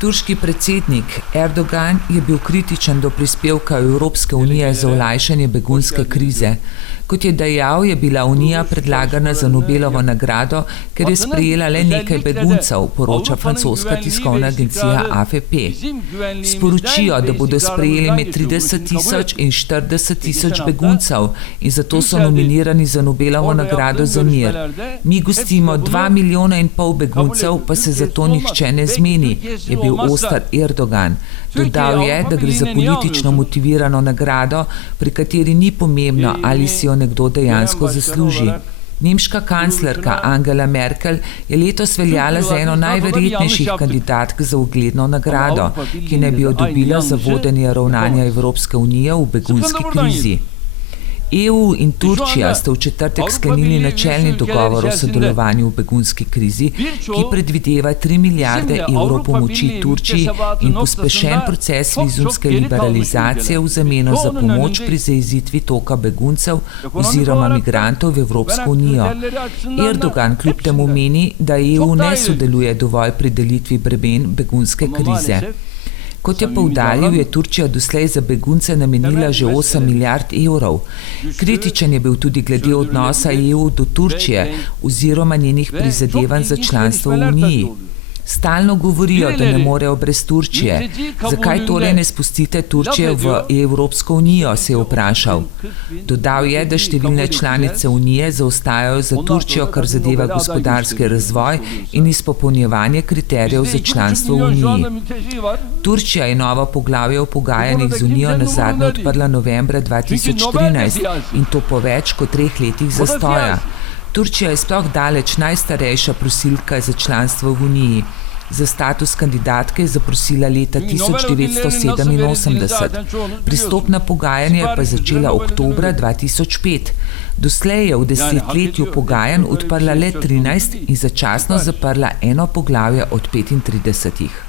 Turški predsednik Erdogan je bil kritičen do prispevka Evropske unije za olajšanje begunske krize. Kot je dejal, je bila Unija predlagana za Nobelovo nagrado, ker je sprejela le nekaj beguncev, poroča francoska tiskovna agencija AFP. Sporočijo, da bodo sprejeli med 30.000 in 40.000 beguncev in zato so nominirani za Nobelovo nagrado za mir. Mi gostimo 2,5 milijona beguncev, pa se zato nihče ne zmeni, je bil oster Erdogan. Dodal je, da gre za politično motivirano nagrado, pri kateri ni pomembno, ali si jo nekdo dejansko zasluži. Nemška kanclerka Angela Merkel je letos veljala za eno najverjetnejših kandidatk za ugledno nagrado, ki naj bi jo dobila za vodenje ravnanja Evropske unije v begunski krizi. EU in Turčija sta v četrtek sklenili načelni dogovor o sodelovanju v begunski krizi, ki predvideva 3 milijarde evrov pomoči Turčiji in pospešen proces vizumske liberalizacije v zameno za pomoč pri zajezitvi toka beguncev oziroma migrantov v Evropsko unijo. Erdogan kljub temu meni, da EU ne sodeluje dovolj pri delitvi bremen begunske krize. Kot je poudaril, je Turčija doslej za begunce namenila že 8 milijard evrov. Kritičen je bil tudi glede odnosa EU do Turčije oziroma njenih prizadevanj za članstvo v Uniji. Stalno govorijo, da ne morejo brez Turčije. Zakaj torej ne spustite Turčije v Evropsko unijo, se je vprašal. Dodal je, da številne članice Unije zaostajajo za Turčijo, kar zadeva gospodarski razvoj in izpopolnjevanje kriterijev za članstvo v Uniji. Turčija je novo poglavje v pogajanjih z Unijo nazadnje odprla novembra 2013 in to po več kot 3 letih zastoja. Turčija je sploh daleč najstarejša prosilka za članstvo v Uniji. Za status kandidatke je zaprosila leta 1987. Pristopna pogajanja pa je začela oktobra 2005. Doslej je v desetletju pogajanj odprla le 13 in začasno zaprla eno poglavje od 35.